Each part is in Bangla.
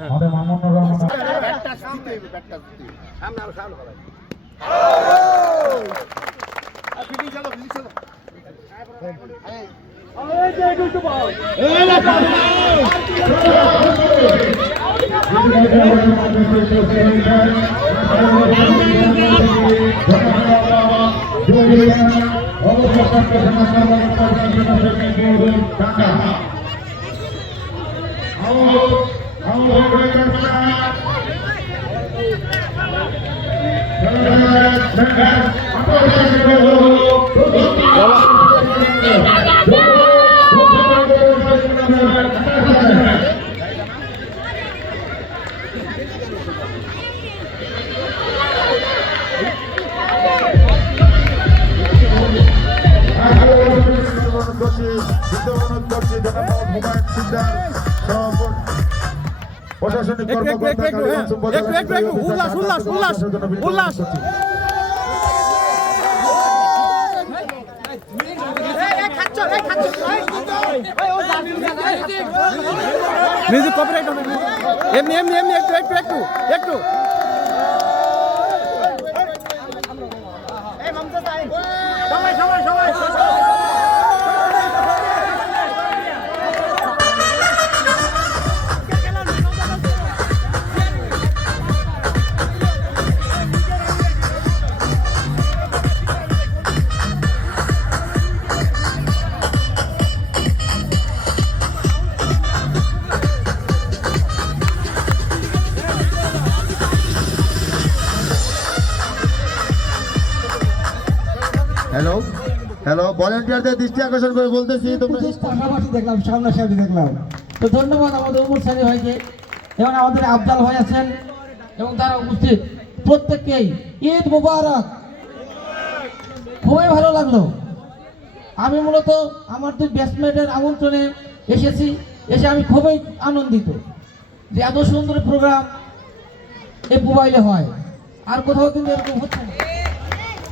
আমাদের মামুনুর রহমান একটু, একটু, একটু, একটু, হ্যাঁ। একটু, একটু, উল্লাস, উল্লাস, উল্লাস, উল্লাস। মিউজিক কপিরাইট হবে এমনি এমনি এমনি একটু একটু একটু একটু। সবাই সবাই সবাই। ভলেন্টিয়ারদের দৃষ্টি আকর্ষণ করে বলতেছি তোমরা পাশাপাশি দেখলাম সামনাসামনি দেখলাম। তো ধন্যবাদ আমাদের উমর সানি ভাইকে। এবং আমাদের আফজাল ভাই আছেন এবং তারা উপস্থিত। প্রত্যেককেই ঈদ মুবারক। খুবই ভালো লাগল। আমি মূলত আমার দুই ব্যাটসম্যানের আমন্ত্রণে এসেছি এসে আমি খুবই আনন্দিত যে এত সুন্দর প্রোগ্রাম এই মোবাইলে হয়। আর কোথাও কিন্তু এরকম হচ্ছে না।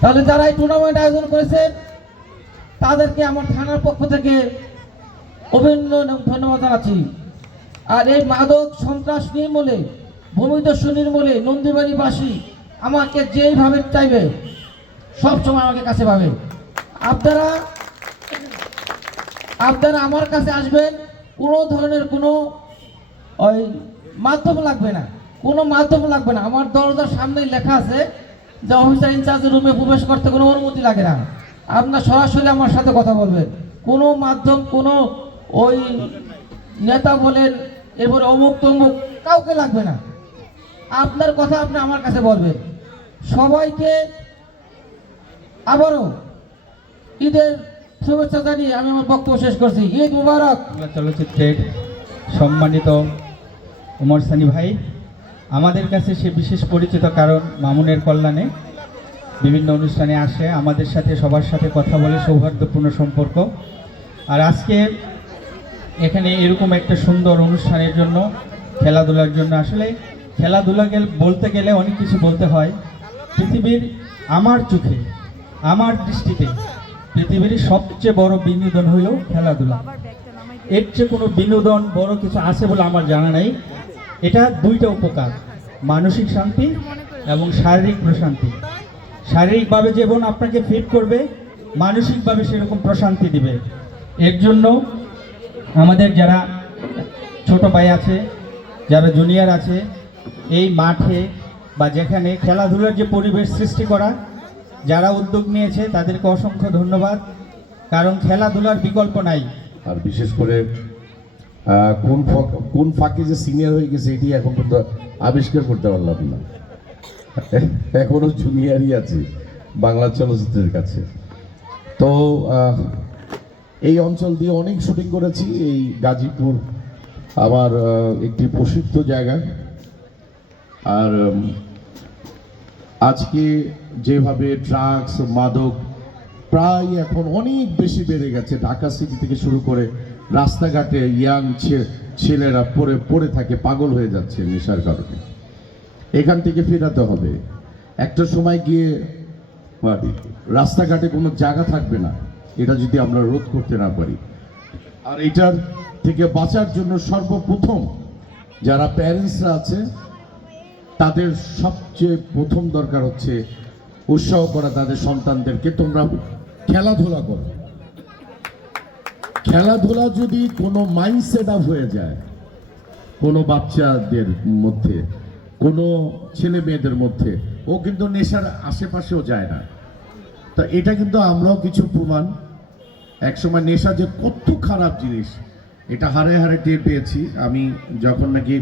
তাহলে যারা এই টুর্নামেন্ট আয়োজন করেছেন তাদেরকে আমার থানার পক্ষ থেকে অভিনন্দন এবং ধন্যবাদ জানাচ্ছি। আর এই মাদক সন্ত্রাস নির্মূলে ভূমিদস্যু নির্মূলে নন্দীবাড়িবাসী আমাকে যেইভাবে চাইবে সবসময় আমাকে কাছে পাবে। আপনারা আপনারা আমার কাছে আসবেন, কোনো ধরনের কোনো ওই মাধ্যম লাগবে না। কোনো মাধ্যম লাগবে না। আমার দরজার সামনেই লেখা আছে যে, অফিসার ইনচার্জের রুমে প্রবেশ করতে কোনো অনুমতি লাগে না। আপনার সরাসরি আমার সাথে কথা বলবেন। কোনো মাধ্যম, কোনো ওই নেতা বলেন এরপরে অমুক তমুক, কাউকে লাগবে না। আপনার কথা আপনি আমার কাছে বলবেন। সবাইকে আবারও ঈদের শুভেচ্ছা জানিয়ে আমি আমার বক্তব্য শেষ করছি। ঈদ মুবারক। চলচ্চিত্রের সম্মানিত উমর সানি ভাই, আমাদের কাছে সে বিশেষ পরিচিত কারণ মামুনের কল্যাণে বিভিন্ন অনুষ্ঠানে আসে, আমাদের সাথে, সবার সাথে কথা বলে সৌহার্দ্যপূর্ণ সম্পর্ক। আর আজকে এখানে এরকম একটা সুন্দর অনুষ্ঠানের জন্য, খেলাধুলার জন্য, আসলে খেলাধুলা গেল, বলতে গেলে অনেক কিছু বলতে হয়। পৃথিবীর আমার চোখে, আমার দৃষ্টিতে পৃথিবীর সবচেয়ে বড় বিনোদন হলো খেলাধুলা। এর চেয়ে কোনো বিনোদন বড় কিছু আছে বলে আমার জানা নেই। এটা দুইটা উপকার, মানসিক শান্তি এবং শারীরিক প্রশান্তি। শারীরিকভাবে যেমন আপনাকে ফিট করবে, মানসিকভাবে সেরকম প্রশান্তি দিবে। এর জন্য আমাদের যারা ছোট ভাই আছে, যারা জুনিয়র আছে, এই মাঠে বা যেখানে খেলাধুলার যে পরিবেশ সৃষ্টি করা, যারা উদ্যোগ নিয়েছে, তাদেরকে অসংখ্য ধন্যবাদ। কারণ খেলাধুলার বিকল্প নাই। আর বিশেষ করে কোন কোন ফাঁকে যে সিনিয়র হয়ে গেছে, এটি এখন পর্যন্ত আবিষ্কার করতে পারলাম না। এখনও জুনিয়ারই আছে, বাংলা চলচ্চিত্রের কাছে। তো এই অঞ্চল দিয়ে অনেক শুটিং করেছি, এই গাজীপুর আমার একটি প্রসিদ্ধ জায়গা। আর আজকে যেভাবে ড্রাগস, মাদক প্রায় এখন অনেক বেশি বেড়ে গেছে, ঢাকা সিটি থেকে শুরু করে রাস্তাঘাটে ইয়াং ছেলেরা পড়ে পড়ে থাকে, পাগল হয়ে যাচ্ছে নেশার কারণে। এখান থেকে ফেরাতে হবে। একটা সময় গিয়ে রাস্তাঘাটে কোনো জায়গা থাকবে না। এটা যদি আমরা রোধ করতে না পারি। আর এটার থেকে বাঁচার জন্য সর্বপ্রথম যারা প্যারেন্টসরা আছে, তাদের সবচেয়ে প্রথম দরকার হচ্ছে উৎসাহ করা তাদের সন্তানদেরকে, তোমরা খেলাধুলা করো। খেলাধুলা যদি কোনো মাইন্ড সেট আপ হয়ে যায়, কোনো বাচ্চাদের মধ্যে কোনো ছেলে মেয়েদের মধ্যে। ও কিন্তু নেশার আশেপাশেও যায় না। তা এটা কিন্তু আমরাও কিছু প্রমাণ। একসময় নেশা যে কত খারাপ জিনিস, এটা হারে হারে টের পেয়েছি। আমি যখন নাকি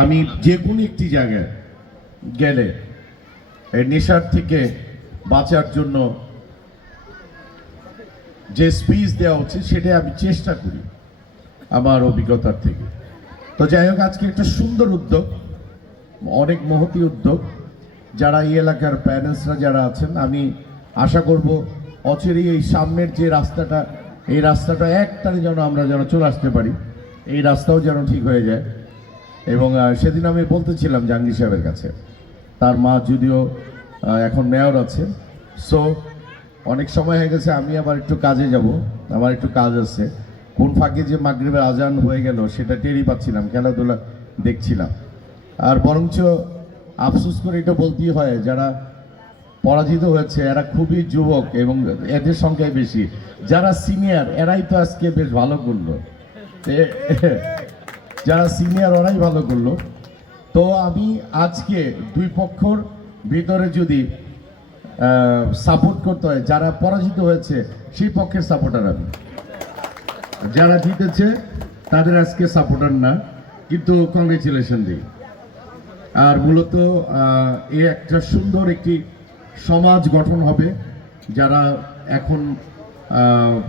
আমি যে কোনো একটি জায়গায় গেলে নেশার থেকে বাঁচার জন্য যে স্পিচ দেওয়া উচিত সেটা আমি চেষ্টা করি আমার অভিজ্ঞতার থেকে। তো যাই হোক, আজকে একটা সুন্দর উদ্যোগ, অনেক মহতি উদ্যোগ। যারা এই এলাকার প্যারেন্টসরা যারা আছেন, আমি আশা করব অচিরেই এই সামনের যে রাস্তাটা, এই রাস্তাটা একটানে যেন আমরা যেন চলে আসতে পারি, এই রাস্তাও যেন ঠিক হয়ে যায়। এবং সেদিন আমি বলতেছিলাম জাহাঙ্গীর সাহেবের কাছে, তার মা যদিও এখন মেয়র আছে। সো অনেক সময় হয়ে গেছে, আমি আবার একটু কাজে যাব, আমার একটু কাজ আছে। কোন ফাঁকে যে মাগরিবের আজান হয়ে গেল সেটা টেরই পাচ্ছিলাম, খেলাধুলা দেখছিলাম। আর বরঞ্চ আফসোস করে এটা বলতেই হয়, যারা পরাজিত হয়েছে, এরা খুবই যুবক এবং এদের সংখ্যায় বেশি। যারা সিনিয়র, এরাই তো আজকে বেশ ভালো করল। যারা সিনিয়র, ওরাই ভালো করল। তো আমি আজকে দুই পক্ষর ভিতরে যদি সাপোর্ট করতে হয়, যারা পরাজিত হয়েছে, সেই পক্ষের সাপোর্টার আমি। যারা জিতেছে, তাদের আজকে সাপোর্টার না, কিন্তু কংগ্রেচুলেশন দিই। আর মূলত এ একটা সুন্দর একটি সমাজ গঠন হবে, যারা এখন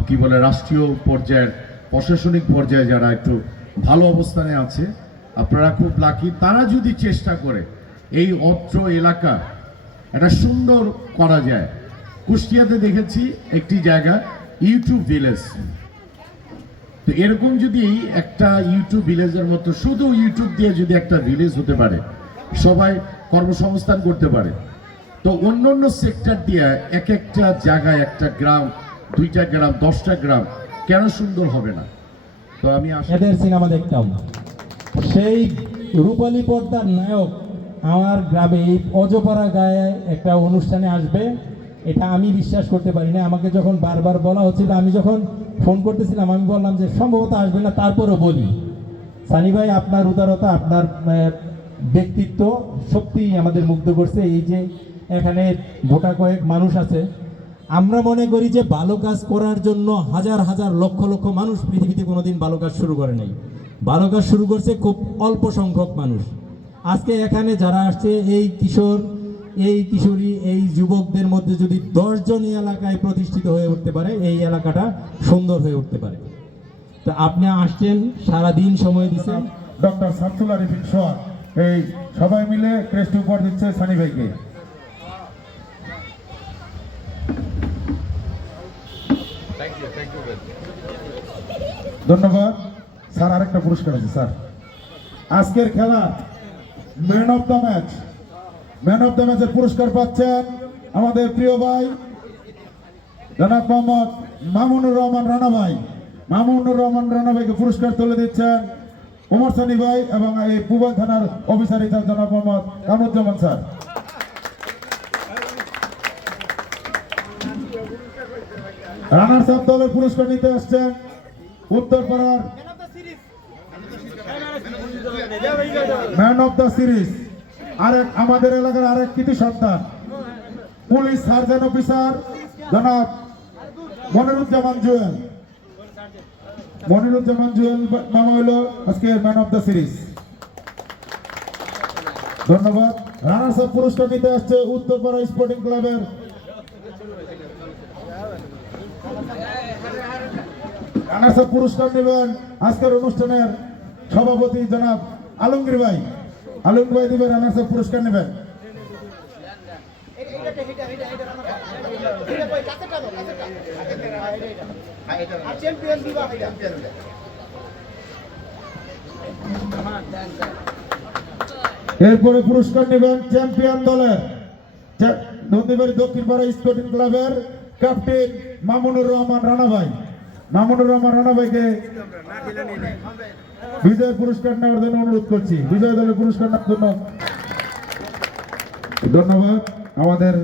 কি বলে, রাষ্ট্রীয় পর্যায়ের, প্রশাসনিক পর্যায়ে যারা একটু ভালো অবস্থানে আছে, আপনারা খুব লাকি তারা যদি চেষ্টা করে এই অত্র এলাকা একটা সুন্দর করা যায়। কুষ্টিয়াতে দেখেছি একটি জায়গা ইউটিউব ভিলেজ তো এরকম যদি একটা ইউটিউব ভিলেজের মতো, শুধু ইউটিউব দিয়ে যদি একটা ভিলেজ হতে পারে, সবাই কর্মসংস্থান করতে পারে, তো অন্য অন্য সেক্টর দিয়ে এক একটা জায়গায় একটা গ্রাম, দুইটা গ্রাম, দশটা গ্রাম, কেন সুন্দর হবে না? তো আমি এদের সিনেমা দেখতাম সেই রূপালী পর্দার নায়ক আমার গ্রামে এই অজপাড়া গায়ে একটা অনুষ্ঠানে আসবে, এটা আমি বিশ্বাস করতে পারি না। আমাকে যখন বারবার বলা হচ্ছিল, আমি যখন ফোন করতেছিলাম, আমি বললাম যে সম্ভবত আসবে না, তারপরও বলি। সানি ভাই, আপনার উদারতা, আপনার ব্যক্তিত্ব সত্যিই আমাদের মুগ্ধ করছে। এই যে এখানে গোটা কয়েক মানুষ আছে, আমরা মনে করি যে ভালো কাজ করার জন্য হাজার হাজার লক্ষ লক্ষ মানুষ পৃথিবীতে কোনোদিন ভালো কাজ শুরু করে নাই। ভালো কাজ শুরু করছে খুব অল্প সংখ্যক মানুষ। আজকে এখানে যারা আসছে, এই কিশোর এই কিশোরী এই যুবকদের মধ্যে যদি দশজন এই এলাকায় প্রতিষ্ঠিত হয়ে উঠতে পারে এই এলাকাটা সুন্দর হয়ে উঠতে পারে। তো আপনি আসছেন সারাদিন সময় দিচ্ছেন। ডক্টর শামসুল আরিফিন সোহাগ এই সবাই মিলে ক্রেস্ট উপহার দিচ্ছে সানি ভাইকে। ধন্যবাদ। স্যার আরেকটা পুরস্কার আছে স্যার। আজকের খেলা man of the match man of the ম্যাচের পুরস্কার পাচ্ছেন আমাদের প্রিয় ভাই, জনাব মোহাম্মদ মামুনুর রহমান রানা ভাই। মামুনুর রহমান রানা ভাইকে পুরস্কার তুলে দিচ্ছেন উমর সানি ভাই এবং এই পুবাল থানার অফিসার ইনচার্জ জনাব Mohammad Kamruzzaman sir. Runner up দলের পুরস্কার নিতে আসছেন উত্তরপাড়ার ম্যান অফ দ্য সিরিজ। আরেক আমাদের এলাকার আরেক কৃতি সন্তান। পুলিশ সার্জন অফিসার, জনাব মনিরুজ্জামান জুয়েল। মনিরুজ্জামান জুয়েল মামা হলো আজকে ম্যান অফ দ্য সিরিজ ধন্যবাদ। রানার্স আপ পুরস্কার নিতে আসছে উত্তরপাড়া স্পোর্টিং ক্লাবের রানার্স আপ পুরস্কার নেবেন আজকের অনুষ্ঠানের সভাপতি জনাব আলমগীর ভাই। আলমগীর ভাই দিবেন রানার্স আপ পুরস্কার নেবেন। এরপরে পুরস্কার নেবেন চ্যাম্পিয়ন দলের নন্দীবাড়ি দক্ষিণ পাড়া স্পোর্টিং ক্লাবের ক্যাপ্টেন মামুনুর রহমান রানা ভাই মামুনুর রহমান রানা ভাইকে বিজয় পুরস্কার নেওয়ার জন্য অনুরোধ করছি। বিজয় দলের পুরস্কার নেওয়ার জন্য। ধন্যবাদ। আমাদের